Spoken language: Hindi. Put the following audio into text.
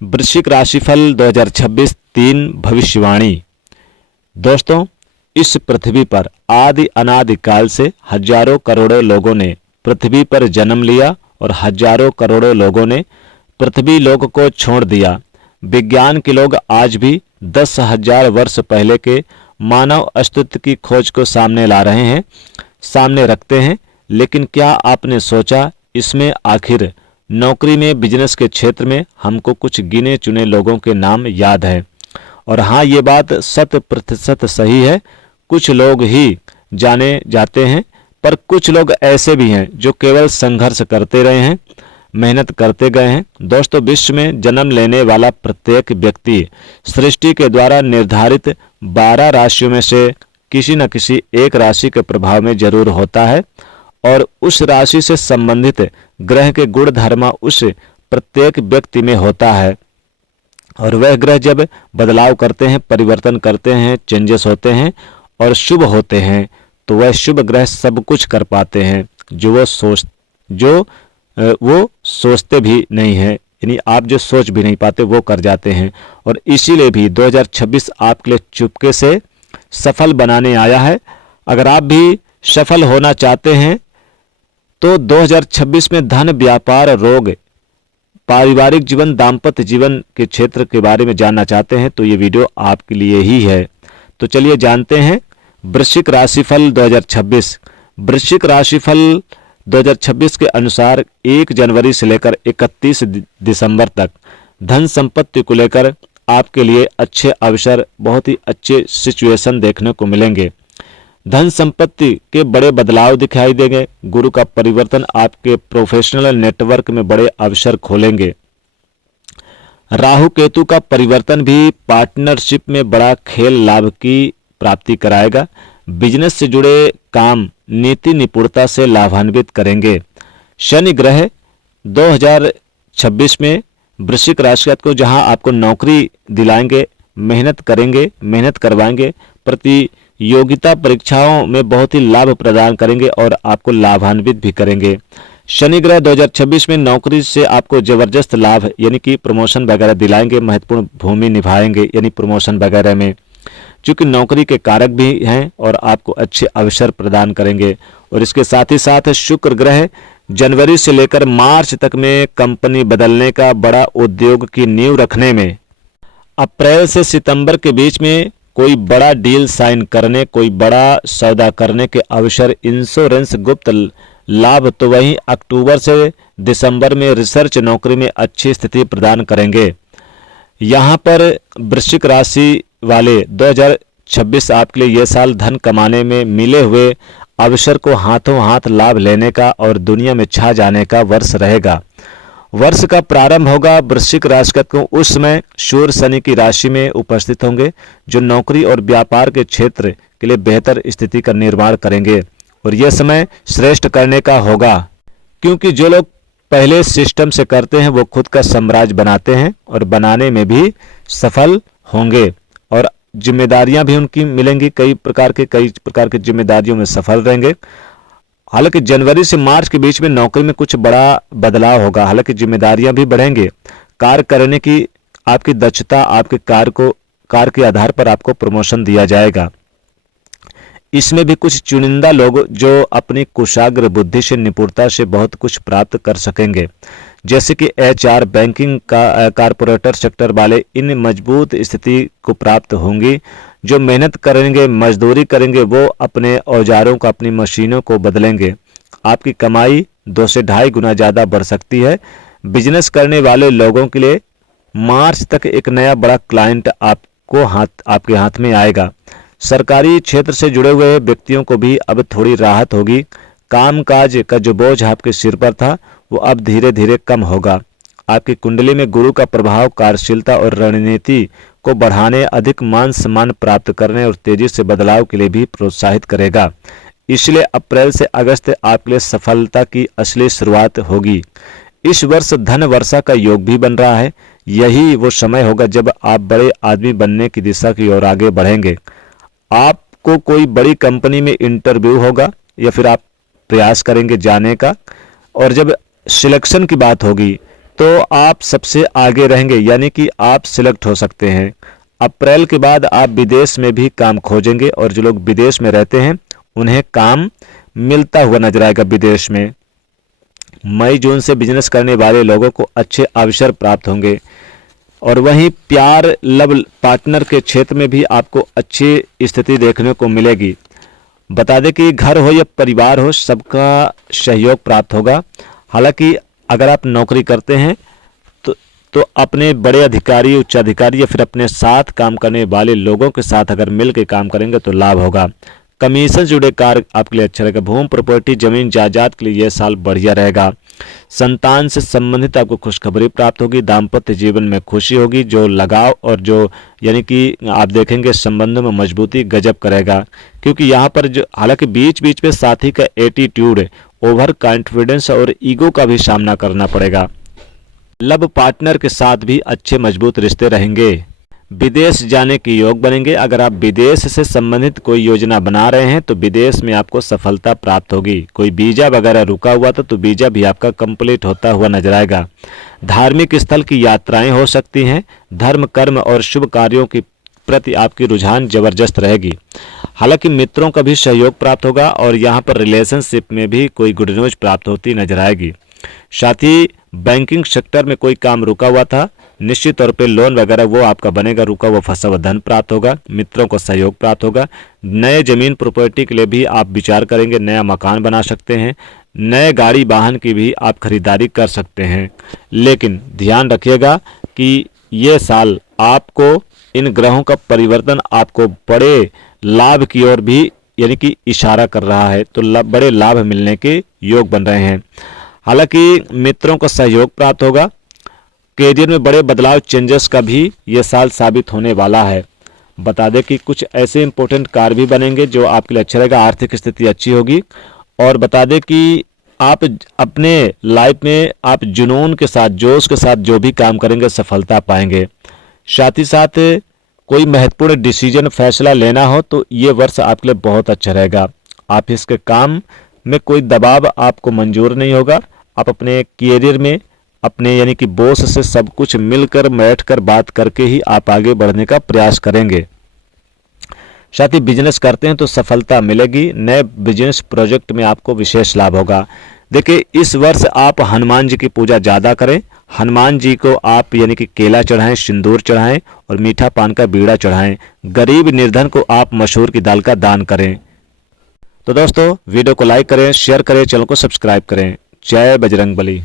वृश्चिक राशिफल 2026 3 भविष्यवाणी। दोस्तों, इस पृथ्वी पर आदि अनादि काल से हजारों करोड़ों लोगों ने पृथ्वी पर जन्म लिया और हजारों करोड़ों लोगों ने पृथ्वी लोक को छोड़ दिया। विज्ञान के लोग आज भी 10,000 वर्ष पहले के मानव अस्तित्व की खोज को सामने रखते हैं। लेकिन क्या आपने सोचा इसमें आखिर नौकरी में, बिजनेस के क्षेत्र में हमको कुछ गिने चुने लोगों के नाम याद है? और हाँ, ये बात 100% सही है। कुछ लोग ही जाने जाते हैं, पर कुछ लोग ऐसे भी हैं जो केवल संघर्ष करते रहे हैं, मेहनत करते गए हैं। दोस्तों, विश्व में जन्म लेने वाला प्रत्येक व्यक्ति सृष्टि के द्वारा निर्धारित 12 राशियों में से किसी न किसी एक राशि के प्रभाव में जरूर होता है, और उस राशि से संबंधित ग्रह के गुण धर्म उस प्रत्येक व्यक्ति में होता है। और वह ग्रह जब बदलाव करते हैं, परिवर्तन करते हैं, चेंजेस होते हैं और शुभ होते हैं, तो वह शुभ ग्रह सब कुछ कर पाते हैं जो वो सोचते भी नहीं है। यानी आप जो सोच भी नहीं पाते वो कर जाते हैं। और इसीलिए भी 2026 आपके लिए चुपके से सफल बनाने आया है। अगर आप भी सफल होना चाहते हैं तो 2026 में धन, व्यापार, रोग, पारिवारिक जीवन, दाम्पत्य जीवन के क्षेत्र के बारे में जानना चाहते हैं तो ये वीडियो आपके लिए ही है। तो चलिए जानते हैं वृश्चिक राशिफल 2026। वृश्चिक राशिफल 2026 के अनुसार 1 जनवरी से लेकर 31 दिसंबर तक धन संपत्ति को लेकर आपके लिए अच्छे अवसर, बहुत ही अच्छे सिचुएशन देखने को मिलेंगे। धन संपत्ति के बड़े बदलाव दिखाई देंगे। गुरु का परिवर्तन आपके प्रोफेशनल नेटवर्क में बड़े अवसर खोलेंगे। राहु केतु का परिवर्तन भी पार्टनरशिप में बड़ा खेल लाभ की प्राप्ति कराएगा। बिजनेस से जुड़े काम नीति निपुणता से लाभान्वित करेंगे। शनि ग्रह 2026 में वृश्चिक राशि को जहां आपको नौकरी दिलाएंगे, मेहनत करेंगे, मेहनत करवाएंगे, प्रतियोगिता परीक्षाओं में बहुत ही लाभ प्रदान करेंगे और आपको लाभान्वित भी करेंगे। शनि ग्रह 2026 में नौकरी से आपको जबरदस्त लाभ यानी कि प्रमोशन वगैरह दिलाएंगे, महत्वपूर्ण भूमि निभाएंगे यानी प्रमोशन वगैरह में, चूंकि नौकरी के कारक भी हैं और आपको अच्छे अवसर प्रदान करेंगे। और इसके साथ ही साथ शुक्र ग्रह जनवरी से लेकर मार्च तक में कंपनी बदलने का, बड़ा उद्योग की नींव रखने में, अप्रैल से सितंबर के बीच में कोई बड़ा डील साइन करने, कोई बड़ा सौदा करने के अवसर, इंश्योरेंस, गुप्त लाभ, तो वहीं अक्टूबर से दिसंबर में रिसर्च नौकरी में अच्छी स्थिति प्रदान करेंगे। यहाँ पर वृश्चिक राशि वाले 2026 आपके लिए यह साल धन कमाने में मिले हुए अवसर को हाथों हाथ लाभ लेने का और दुनिया में छा जाने का वर्ष रहेगा। वर्ष का प्रारंभ होगा वृश्चिक राशि को उस समय सूर्य शनि की राशि में उपस्थित होंगे, जो नौकरी और व्यापार के क्षेत्र के लिए बेहतर स्थिति का निर्माण करेंगे। और यह समय श्रेष्ठ करने का होगा, क्योंकि जो लोग पहले सिस्टम से करते हैं वो खुद का साम्राज्य बनाते हैं और बनाने में भी सफल होंगे। और जिम्मेदारियां भी उनकी मिलेंगी, कई प्रकार के जिम्मेदारियों में सफल रहेंगे। हालांकि जनवरी से मार्च के बीच में नौकरी में कुछ बड़ा बदलाव होगा, हालांकि जिम्मेदारियां भी बढ़ेंगे। कार्य करने की आपकी दक्षता, आपके कार्य के आधार पर आपको प्रमोशन दिया जाएगा। इसमें भी कुछ चुनिंदा लोग जो अपनी कुशाग्र बुद्धि से, निपुणता से बहुत कुछ प्राप्त कर सकेंगे, जैसे कि HR, बैंकिंग का, कारपोरेटर सेक्टर वाले, इन मजबूत स्थिति को प्राप्त होंगी। जो मेहनत करेंगे, मजदूरी करेंगे, वो अपने औजारों को, अपनी मशीनों को बदलेंगे। आपकी कमाई 2 से 2.5 गुना ज़्यादा बढ़ सकती है। बिजनेस करने वाले लोगों के लिए मार्च तक एक नया बड़ा क्लाइंट आपके हाथ में आएगा। सरकारी क्षेत्र से जुड़े हुए व्यक्तियों को भी अब थोड़ी राहत होगी। कामकाज का जो बोझ आपके सिर पर था वो अब धीरे धीरे कम होगा। आपकी कुंडली में गुरु का प्रभाव कार्यशीलता और रणनीति को बढ़ाने, अधिक मान सम्मान प्राप्त करने और तेजी से बदलाव के लिए भी प्रोत्साहित करेगा। इसलिए अप्रैल से अगस्त आपके लिए सफलता की असली शुरुआत होगी। इस वर्ष धन वर्षा का योग भी बन रहा है। यही वो समय होगा जब आप बड़े आदमी बनने की दिशा की ओर आगे बढ़ेंगे। आपको कोई बड़ी कंपनी में इंटरव्यू होगा या फिर आप प्रयास करेंगे जाने का, और जब सिलेक्शन की बात होगी तो आप सबसे आगे रहेंगे, यानी कि आप सिलेक्ट हो सकते हैं। अप्रैल के बाद आप विदेश में भी काम खोजेंगे और जो लोग विदेश में रहते हैं उन्हें काम मिलता हुआ नजर आएगा विदेश में। मई जून से बिजनेस करने वाले लोगों को अच्छे अवसर प्राप्त होंगे। और वहीं प्यार लव पार्टनर के क्षेत्र में भी आपको अच्छी स्थिति देखने को मिलेगी। बता दें कि घर हो या परिवार हो, सबका सहयोग प्राप्त होगा। हालांकि अगर आप नौकरी करते हैं तो अपने बड़े अधिकारी, उच्चाधिकारी या फिर अपने साथ काम करने वाले लोगों के साथ अगर मिल के काम करेंगे तो लाभ होगा। कमीशन से जुड़े कार्य आपके लिए अच्छा रहेगा। भूमि, प्रॉपर्टी, जमीन जायदाद के लिए यह साल बढ़िया रहेगा। संतान से संबंधित आपको खुशखबरी प्राप्त होगी। दाम्पत्य जीवन में खुशी होगी। जो लगाव और जो यानी कि आप देखेंगे संबंधों में मजबूती गजब करेगा, क्योंकि यहाँ पर जो हालांकि बीच बीच में साथी का एटीट्यूड, ओवर कॉन्फिडेंस और ईगो का भी सामना करना पड़ेगा। लव पार्टनर के साथ भी अच्छे मजबूत रिश्ते रहेंगे। विदेश जाने के योग बनेंगे। अगर आप विदेश से संबंधित कोई योजना बना रहे हैं तो विदेश में आपको सफलता प्राप्त होगी। कोई वीजा वगैरह रुका हुआ था तो वीजा भी आपका कंप्लीट होता हुआ नजर आएगा। धार्मिक स्थल की यात्राएं हो सकती हैं। धर्म, कर्म और शुभ कार्यों के प्रति आपकी रुझान जबरदस्त रहेगी। हालांकि मित्रों का भी सहयोग प्राप्त होगा और यहाँ पर रिलेशनशिप में भी कोई गुड न्यूज प्राप्त होती नजर आएगी। साथ ही बैंकिंग सेक्टर में कोई काम रुका हुआ था, निश्चित तौर पे लोन वगैरह वो आपका बनेगा। रुका हुआ फंसा हुआ धन प्राप्त होगा। मित्रों को सहयोग प्राप्त होगा। नए जमीन प्रॉपर्टी के लिए भी आप विचार करेंगे। नया मकान बना सकते हैं। नए गाड़ी वाहन की भी आप खरीदारी कर सकते हैं। लेकिन ध्यान रखिएगा कि ये साल आपको इन ग्रहों का परिवर्तन आपको बड़े लाभ की ओर भी यानी कि इशारा कर रहा है, तो बड़े लाभ मिलने के योग बन रहे हैं। हालांकि मित्रों का सहयोग प्राप्त होगा। करियर में बड़े बदलाव, चेंजेस का भी ये साल साबित होने वाला है। बता दें कि कुछ ऐसे इंपॉर्टेंट कार्य भी बनेंगे जो आपके लिए अच्छा रहेगा। आर्थिक स्थिति अच्छी होगी। और बता दें कि आप अपने लाइफ में आप जुनून के साथ, जोश के साथ जो भी काम करेंगे सफलता पाएंगे। साथ ही साथ कोई महत्वपूर्ण डिसीजन, फैसला लेना हो तो ये वर्ष आपके लिए बहुत अच्छा रहेगा। आप इसके काम में कोई दबाव आपको मंजूर नहीं होगा। आप अपने करियर में अपने यानी कि बॉस से सब कुछ मिलकर बैठकर बात करके ही आप आगे बढ़ने का प्रयास करेंगे। साथ ही बिजनेस करते हैं तो सफलता मिलेगी। नए बिजनेस प्रोजेक्ट में आपको विशेष लाभ होगा। देखिए, इस वर्ष आप हनुमान जी की पूजा ज़्यादा करें। हनुमान जी को आप यानी कि केला चढ़ाएं, सिंदूर चढ़ाएं और मीठा पान का बीड़ा चढ़ाएं। गरीब निर्धन को आप मसूर की दाल का दान करें। तो दोस्तों, वीडियो को लाइक करें, शेयर करें, चैनल को सब्सक्राइब करें। जय बजरंगबली।